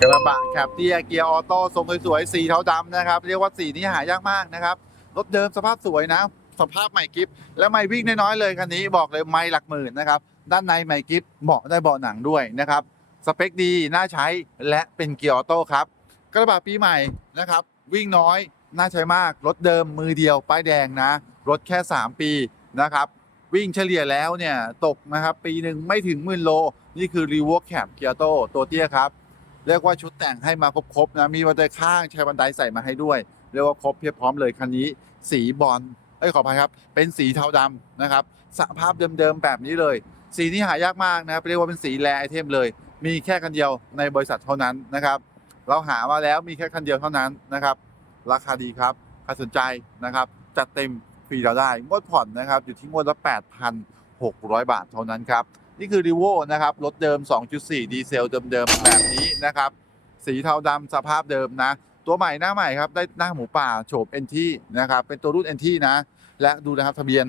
กระบะแคปเตียเกียร์ออโต้ทรงสวยๆสีเทาดำนะครับ เรียกว่าสีนี้หายากมากนะครับ รถเดิมสภาพสวยนะ สภาพใหม่กิฟและไม่วิ่งน้อยๆเลยคันนี้บอกเลยไม่หลักหมื่นนะครับ ด้านในใหม่กิฟเบาะได้เบาะหนังด้วยนะครับ สเปคดีน่าใช้และเป็นเกียร์ออโต้ครับ กระบะปีใหม่นะครับ วิ่งน้อยน่าใช้มากรถเดิมมือเดียวป้ายแดงนะ รถแค่ 3 ปีนะครับวิ่งเฉลี่ยแล้วเนี่ยตกนะครับปีหนึ่งไม่ถึงหมื่นโล นี่คือ r e w o r k Cap เกียร์โตตัวเตี้ยครับ เรียกว่าชุดแต่งให้มาครบๆนะมีบันไดข้างใช้บันไดใส่มาให้ด้วย เรียกว่าครบเพียบพร้อมเลยคันนี้ สีบอลเอ้ยขออภัยครับ เป็นสีเทาดำนะครับสภาพเดิมๆแบบนี้เลย สีนี้หายากมากนะครับเรียกว่าเป็นสีแรไอเทมเลย มีแค่คันเดียวในบริษัทเท่านั้นนะครับ เราหามาแล้วมีแค่คันเดียวเท่านั้นนะครับ ราคาดีครับใครสนใจนะครับจัดเต็มฟรีเราได้งวดผ่อนนะครับอยู่ที่งวดละ8,600 บาทเท่านั้นครับ นี่คือ r ีโวนะครับ รถเดิม 2.4 ดีเซลเดิมๆแบบนี้นะครับ สีเทาดำสภาพเดิมนะ ตัวใหม่หน้าใหม่ครับ ได้หน้าหมูป่าโฉบ NT นะครับ เป็นตัวรุ่น NT นะ และดูนะครับทะเบียน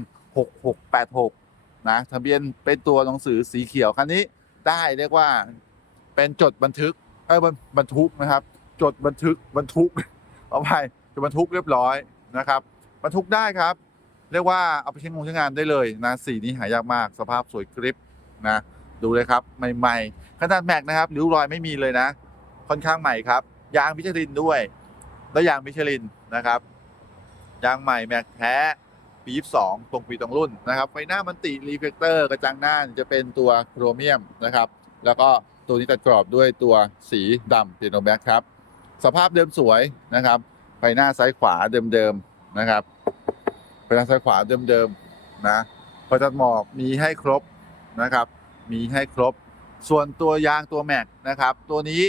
6686 นะทะเบียนเป็นตัวหนังสือสีเขียวคันนี้ได้เรียกว่าเป็นจดบันทึกเอ้ยบันบรรทุกนะครับ จดบันทึกบรรทุกเอาไปจะบรรทุกเรียบร้อยนะครับบรรทุกได้ครับ เรียกว่าเอาไปใช้งานใช้งานได้เลยนะสีนี้หายากมากสภาพสวยกริบ นะ ดูเลยครับ ใหม่ๆขนาดแม็กนะครับริ้วรอยไม่มีเลยนะ ค่อนข้างใหม่ครับ ยางมิชลินด้วย แล้วยางมิชลินนะครับ ยางใหม่แม็กแท้ปี22ตรงปีตรงรุ่นนะครับไฟหน้ามันติรีเฟกเตอร์กระจังหน้าจะเป็นตัวโครเมียมนะครับ แล้วก็ตัวนี้ตัดกรอบด้วยตัวสีดำเปียโนแบ็คครับ สภาพเดิมสวยนะครับไฟหน้าซ้ายขวาเดิมๆนะครับไฟหน้าซ้ายขวาเดิมๆนะพอจัดหมอกมีให้ครบ นะครับ มีให้ครบ ส่วนตัวยางตัวแม็กนะครับ ตัวนี้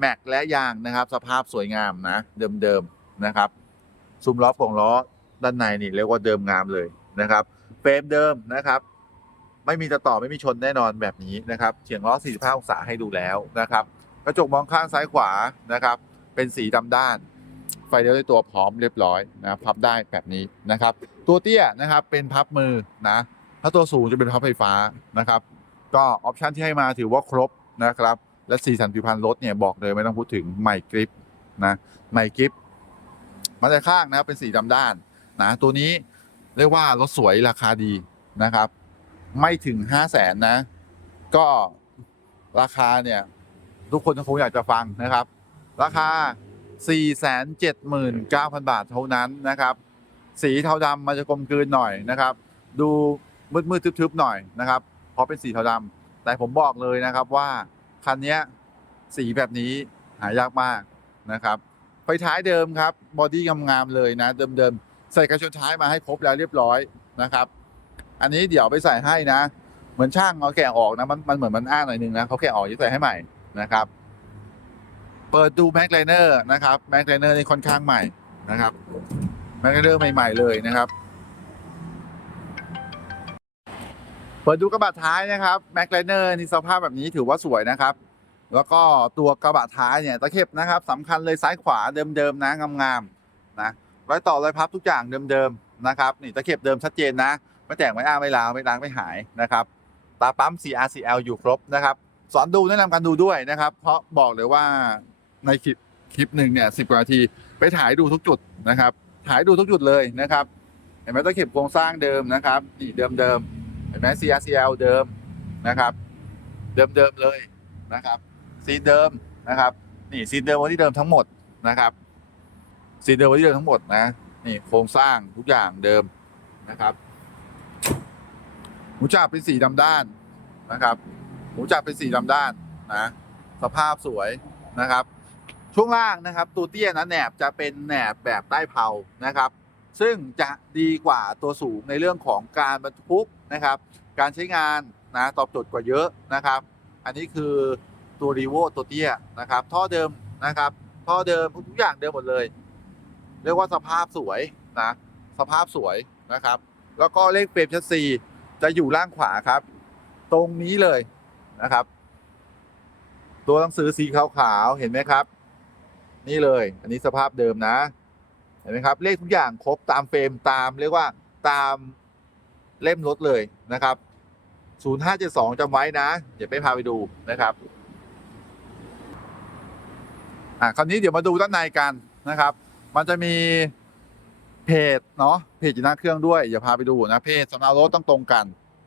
แม็กและยางนะครับ สภาพสวยงามนะ เดิมๆนะครับ ซุ้มล้อโป่งล้อด้านในนี่เรียกว่าเดิมงามเลยนะครับเฟรมเดิมนะครับ ไม่มีจะต่อไม่มีชนแน่นอนแบบนี้นะครับเฉียงล้อ 45 องศาให้ดูแล้วนะครับ กระจกมองข้างซ้ายขวานะครับ เป็นสีดำด้าน ไฟเลี้ยวด้วยตัวพร้อมเรียบร้อยนะพับได้แบบนี้นะครับ ตัวเตี้ยนะครับเป็นพับมือนะ ถ้าตัวสูงจะเป็นพับไฟฟ้านะครับ ก็ออปชันที่ให้มาถือว่าครบนะครับ และสีสันผิวพรรณรถเนี่ยบอกเลยไม่ต้องพูดถึงใหม่กริปนะใหม่กริปมาแต่ข้างนะครับเป็นสีดำด้านนะตัวนี้เรียกว่ารถสวยราคาดีนะครับ ไม่ถึง5 0 0แสนนะ ก็ราคาเนี่ย ทุกคนคงอยากจะฟังนะครับ ราคา 479,000 บาทเท่านั้นนะครับ สีเทาดำมันจะกลมกลืนหน่อยนะครับ ดู มืดๆทึบๆหน่อยนะครับเพราะเป็นสีเทาดำแต่ผมบอกเลยนะครับว่าคันนี้สีแบบนี้หายากมากนะครับไฟท้ายเดิมครับบอดี้งามๆเลยนะ เดิมๆใส่กระชนท้ายมาให้ครบแล้วเรียบร้อยนะครับ อันนี้เดี๋ยวไปใส่ให้นะ เหมือนช่างเอาแกะออกนะมันมันเหมือนมันอ้าหน่อยนึงนะเขาแกะออกจะใส่ให้ใหม่นะครับ เปิดดูแม็กไลเนอร์นะครับแม็กไลเนอร์นี่ค่อนข้างใหม่นะครับแม็กไลเนอร์ใหม่ ๆ เลยนะครับ เปิดดูกระบะท้ายนะครับแม็กไลเนอร์นี่สภาพแบบนี้ถือว่าสวยนะครับ แล้วก็ตัวกระบะท้ายเนี่ยตะเข็บนะครับสำคัญเลยซ้ายขวาเดิมๆนะงามๆนะรอยต่อรอยพับทุกอย่างเดิมๆนะครับนี่ตะเข็บเดิมชัดเจนนะ ไม่แต่งไม่อ้าไม่ลางไม่ล้างไม่หายนะครับตาปั๊ม CRCL อยู่ครบนะครับ สอนดูแนะนำการดูด้วยนะครับ เพราะบอกเลยว่าในคลิปคลิปหนึ่งเนี่ยสิบกว่านาทีไปถ่ายดูทุกจุดนะครับ ถ่ายดูทุกจุดเลยนะครับ เห็นไหมตะเข็บโครงสร้างเดิมนะครับนี่เดิมๆ ห็นไหม CRCL เดิมนะครับ เดิมเดิมเลยนะครับซีเดิมนะครับ นี่ซีเดิมวันที่เดิมทั้งหมดนะครับซีเดิมวันที่เดิมทั้งหมดนะนี่โครงสร้างทุกอย่างเดิมนะครับหมูจับเป็นสีดำด้านนะครับหมูจับเป็นสีดำด้านนะสภาพสวยนะครับ ช่วงล่างนะครับตัวเตี้ยนะแหนบจะเป็นแหนบแบบใต้เผานะครับ ซึ่งจะดีกว่าตัวสูงในเรื่องของการบรรทุก นะครับ การใช้งานนะตอบโจทย์กว่าเยอะนะครับ อันนี้คือตัวรีโวตัวเตี้ยนะครับ ท่อเดิมนะครับ ท่อเดิมทุกอย่างเดิมหมดเลย เรียกว่าสภาพสวยนะ สภาพสวยนะครับ แล้วก็เลขเฟรมชัดซีจะอยู่ล่างขวาครับ ตรงนี้เลยนะครับ ตัวหนังสือสีขาวๆเห็นไหมครับ นี่เลย อันนี้สภาพเดิมนะ เห็นไหมครับ เลขทุกอย่างครบตามเฟรมตามเรียกว่าตาม เล่มรถเลยนะครับ0572จำไว้นะเดี๋ยวไปพาไปดูนะครับอะคราวนี้เดี๋ยวมาดูด้านในกันนะครับ มันจะมีเพจเนาะเพจอยู่หน้าเครื่องด้วยอย่าพาไปดูนะเพจสำเนารถต้องตรงกัน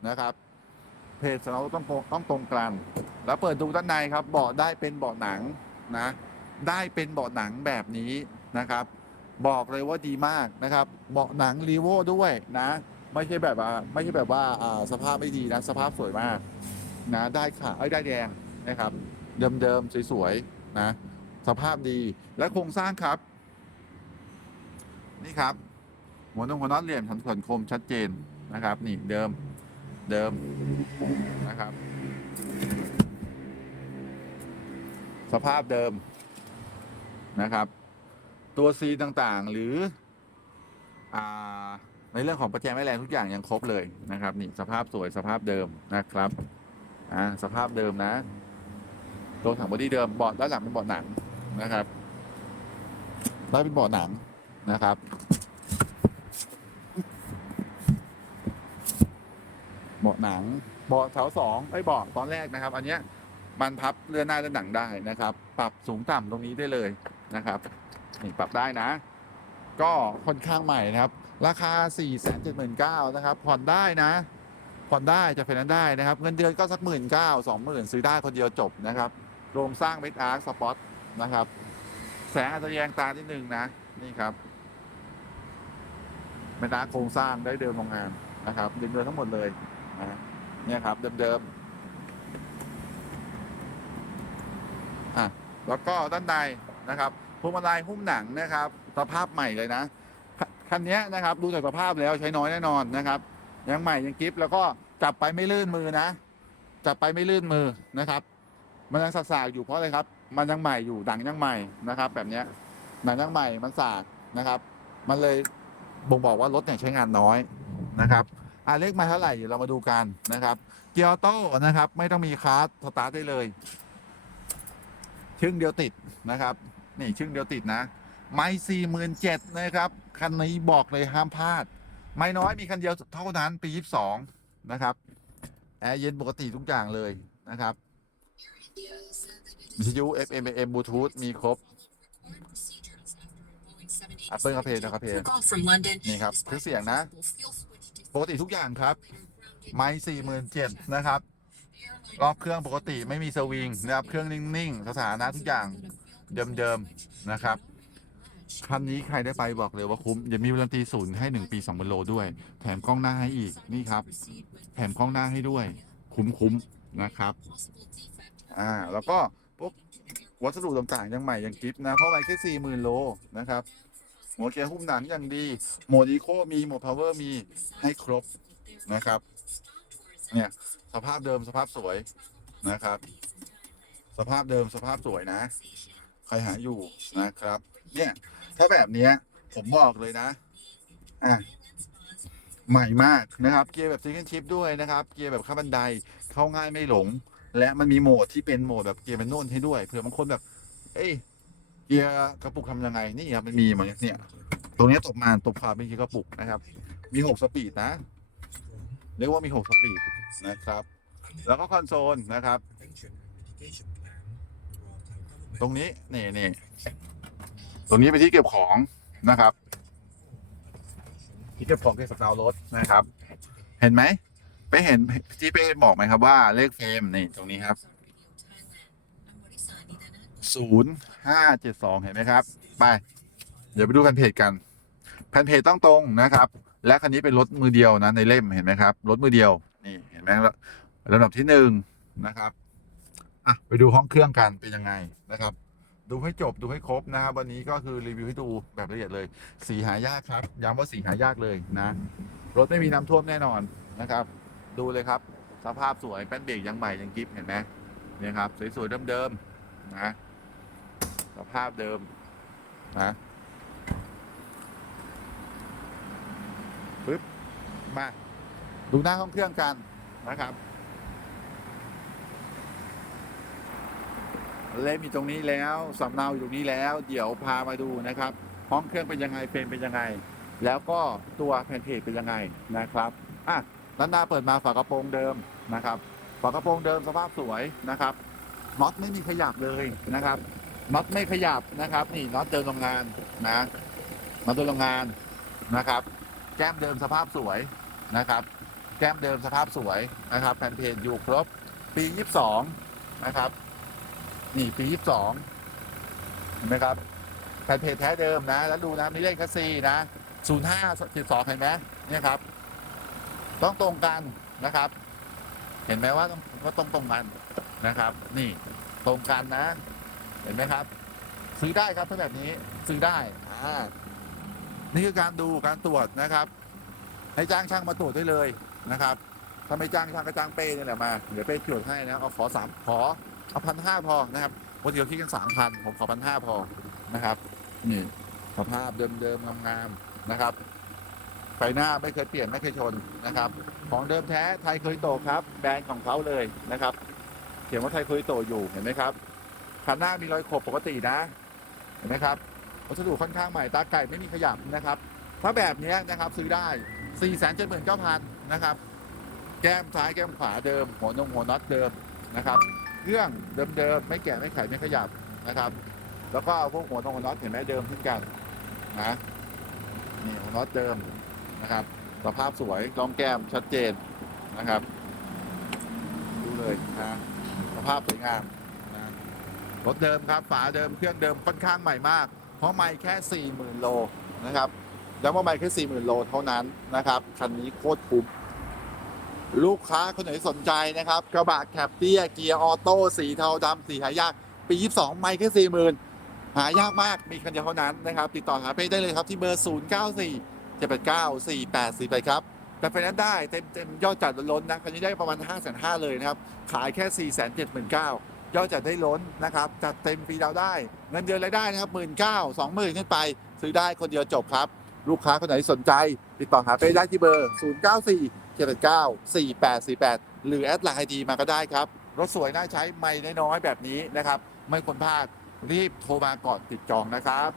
นะครับ เพจสำเนารถต้องต้องตรงกัน แล้วเปิดดูด้านในครับเบาะได้เป็นเบาะหนังนะ ได้เป็นเบาะหนังแบบนี้นะครับ บอกเลยว่าดีมากนะครับ เบาะหนังรีโวด้วยนะ ไม่ใช่แบบว่า ไม่ใช่แบบว่าอ่าสภาพไม่ดีนะ สภาพสวยมากนะได้ขาเอ้ยได้แดงนะครับ เดิมๆสวยๆนะ สภาพดีและโครงสร้างครับ นี่ครับ หัวนงหัวน็อตเหลี่ยมสันส่วนคมชัดเจนนะครับ นี่เดิมเดิมนะครับ สภาพเดิมนะครับ ตัว C ต่างๆหรือ อ่า ในเรื่องของประแจแม่แรงทุกอย่างยังครบเลยนะครับ นี่สภาพสวยสภาพเดิมนะครับอ่าสภาพเดิมนะตัวถังบอดี้เดิมเบาะด้านหลังเป็นเบาะหนังนะครับได้เป็นเบาะหนังนะครับเบาะหนังเบาะเสาสองไอ้เบาะตอนแรกนะครับ อันเนี้ยมันพับเลื่อนหน้าเลื่อนหลังได้นะครับ ปรับสูงต่ำตรงนี้ได้เลยนะครับนี่ปรับได้นะ ก็ค่อนข้างใหม่นะครับ ราคา 4 7 9 0 0 0นะครับ ผ่อนได้นะ ผ่อนได้จะเป็นนั้นได้นะครับ เงินเดือนก็สักหมื่นเก้าสองหมื่นซื้อได้คนเดียวจบนะครับโรงสร้างเมกอาร์คสปอตนะครับ แสงอาจจะแยงตานิดนึงนะ นี่ครับเมกอาร์คโครงสร้างได้เดิมโรงงานนะครับเดิมๆทั้งหมดเลยนะเนี่ยครับ เดิมๆอะแล้วก็ด้านในนะครับพวงมาลัยหุ้มหนังนะครับสภาพใหม่เลยนะ คันนี้นะครับดูจากสภาพแล้วใช้น้อยแน่นอนนะครับ ยังใหม่ยังกิฟแล้วก็จับไปไม่ลื่นมือนะ จับไปไม่ลื่นมือนะครับ มันยังสากๆอยู่เพราะอะไรครับ มันยังใหม่อยู่ดังยังใหม่นะครับ แบบนี้หนังยังใหม่มันสากนะครับ มันเลยบ่งบอกว่ารถเนี่ยใช้งานน้อยนะครับอ่าเลขมาเท่าไหร่เดี๋ยวเรามาดูกันนะครับ เกียร์ออโต้นะครับ ไม่ต้องมีคาร์ดสตาร์ทได้เลย ชึ่งเดียวติดนะครับ นี่ชึ่งเดียวติดนะ ไม่สี่หมื่นเจ็ดนะครับ คันนี้บอกเลยห้ามพลาด ไม่น้อยมีคันเดียวเท่านั้นปี22นะครับ แอร์เย็นปกติทุกอย่างเลยนะครับวิทยุ FM AM Bluetooth มีครบ Apple CarPlay นะครับ Play นี่ครับเครื่องเสียงนะ ปกติทุกอย่างครับ ไม่สี่หมื่นเจ็ดนะครับ รอบเครื่องปกติไม่มีสวิงนะครับ เครื่องนิ่ง ๆ สถานะทุกอย่างเดิม ๆ นะครับ คันนี้ใครได้ไปบอกเลยว่าคุ้มเดี๋ยวมีวารันตีศูนย์ให้หนึ่งปีสองพันโลด้วย แถมกล้องหน้าให้อีกนี่ครับ แถมกล้องหน้าให้ด้วย คุ้มๆนะครับอ่าแล้วก็พวกวัสดุต่างๆยังใหม่ยังกิฟนะ เพราะมันแค่สี่หมื่นโลนะครับหัวเกียร์หุ้มหนังอย่างดีโหมดอีโคมีโหมดพาวเวอร์มีให้ครบนะครับเนี่ยสภาพเดิมสภาพสวยนะครับ สภาพเดิมสภาพสวยนะ ใครหาอยู่นะครับ เนี่ย ถ้าแบบเนี้ย ผมบอกเลยนะ อะใหม่มากนะครับ เกียร์แบบซิงเกิลชิปด้วยนะครับ เกียร์แบบข้าบันไดเข้าง่ายไม่หลง และมันมีโหมดที่เป็นโหมดแบบเกียร์เป็นโน่นให้ด้วยเผื่อบางคนแบบ เอ้ยเกียร์กระปุกทำยังไงนี่ครับมันมีมาเนี่ย ตรงนี้ตบมาตบขวาเป็นเกียร์กระปุกนะครับ มีหกสปีดนะเรียกว่ามีหกสปีดนะครับ แล้วก็คอนโซลนะครับ ตรงนี้นี่นี่ ตรงนี้เป็นที่เก็บของนะครับที่เก็บของเก็บสกาวรถนะครับ เห็นไหมไปเห็นที่ไปบอกไหมครับว่าเลขเฟรมนี่ตรงนี้ครับศูนย์ห้าเจ็ดสองเห็นไหมครับ ไป เดี๋ยวไปดูแผ่นเพจกัน แผ่นเพจต้องตรงนะครับ และคันนี้เป็นรถมือเดียวนะในเล่มเห็นไหมครับรถมือเดียวนี่เห็นไหมลำดับที่หนึ่งนะครับอะไปดูห้องเครื่องกันเป็นยังไงนะครับ ดูให้จบดูให้ครบนะครับวันนี้ก็คือรีวิวให้ดูแบบละเอียดเลย สีหายากครับ ย้ำว่าสีหายากเลยนะ รถไม่มีน้ำท่วมแน่นอนนะครับ ดูเลยครับ สภาพสวยแป้นเบรกยังใหม่ยังกิฟเห็นไหมเนี่ยครับ สวยๆเดิมๆนะสภาพเดิมนะปึ๊บมา ดูหน้าห้องเครื่องกันนะครับ เล่มอยู่ตรงนี้แล้วสำเนาอยู่ตรงนี้แล้ว เดี๋ยวพามาดูนะครับห้องเครื่องเป็นยังไงเป็นเป็นยังไง แล้วก็ตัวแผ่นเพจเป็นยังไงนะครับอะด้านหน้าเปิดมาฝากระโปรงเดิมนะครับฝากระโปรงเดิมสภาพสวยนะครับน็อตไม่มีขยับเลยนะครับน็อตไม่ขยับนะครับ นี่น็อตเดิมโรงงานนะน็อตเดิมโรงงานนะครับ แก้มเดิมสภาพสวยนะครับ แก้มเดิมสภาพสวยนะครับ แผ่นเพจอยู่ครบปียี่สิบสองนะครับ นี่ปียี่สิบสองเห็นไหมครับแผ่นเพจแท้เดิมนะ แล้วดูนะมีเลขคัสซีนะศูนย์ห้าสิบสองเห็นไหมเนี่ยครับ ต้องตรงกันนะครับ เห็นไหมว่าต้องก็ต้องตรงกันนะครับ นี่ตรงกันนะ เห็นไหมครับ ซื้อได้ครับถ้าแบบนี้ซื้อได้อ่านี่คือการดูการตรวจนะครับ ให้จ้างช่างมาตรวจได้เลยนะครับถ้าไม่จ้างช่างก็จ้างเป้นี่แหละมา เดี๋ยวเป้ตรวจให้นะเอาขอสามขอ เอาพันห้าพอนะครับวันเดียวคิดกันสามพันผมขอพันห้าพอนะครับนี่สภาพเดิมๆงามๆนะครับ ไฟหน้าไม่เคยเปลี่ยนไม่เคยชนนะครับ ของเดิมแท้ไทยเคยโตครับ แบรนด์ของเขาเลยนะครับ เขียนว่าไทยเคยโตอยู่เห็นไหมครับคันหน้ามีรอยขบปกตินะ เห็นไหมครับวัสดุค่อนข้างใหม่ตาไก่ไม่มีขยับนะครับ ถ้าแบบนี้นะครับซื้อได้ 4 7 9 0 0 0 นะครับ แก้มซ้ายแก้มขวาเดิม หัวนงหัวน็อตเดิมนะครับ เครื่องเดิมๆไม่แกะไม่ไขไม่ขยับนะครับ แล้วก็พวกหัวนงหัวน็อตเห็นไหมเดิมเช่นกันนะนี่หัวน็อตเดิมนะครับ สภาพสวยกล้องแก้มชัดเจนนะครับดูเลยนะสภาพสวยงามนะรถเดิมครับฝาเดิมเครื่องเดิมค่อนข้างใหม่มาก เพราะไม่แค่40,000โลนะครับแล้วว่าไม่แค่40,000โลเท่านั้นนะครับคันนี้โคตรคุ้ม ลูกค้าคนไหนสนใจนะครับ กระบะแคปเตียเกียร์ออโต้สีเทาดำสีหายาก ปี 22 ไม่แค่40,000หายากมากมีคันเดียวเท่านั้นนะครับ ติดต่อหาเป้ได้เลยครับที่เบอร์ 094 789 4848 ครับแต่ไฟนนซ์ได้เต็มเต็มยอดจัดล้นนะคันนี้ได้ประมาณ 5 5 0 0 0เลยนะครับ ขายแค่ 4 7 9 0 0 0ยอดจัดได้ล้นนะครับ จัดเต็มฟรีดาวได้เงินเดือนรายได้นะครับ1 9 0 0 0 20,000ขึ้นไป ซื้อได้คนเดียวจบครับ ลูกค้าคนไหนสนใจ ติดต่อหาเป้ได้ที่เบอร์ 094 4848 หรือแอดไลน์ไอดีมาก็ได้ครับ รถสวยน่าใช้ไม่น้อยๆแบบนี้นะครับ ไม่ควรพลาดรีบโทรมาก่อนติดจองนะครับ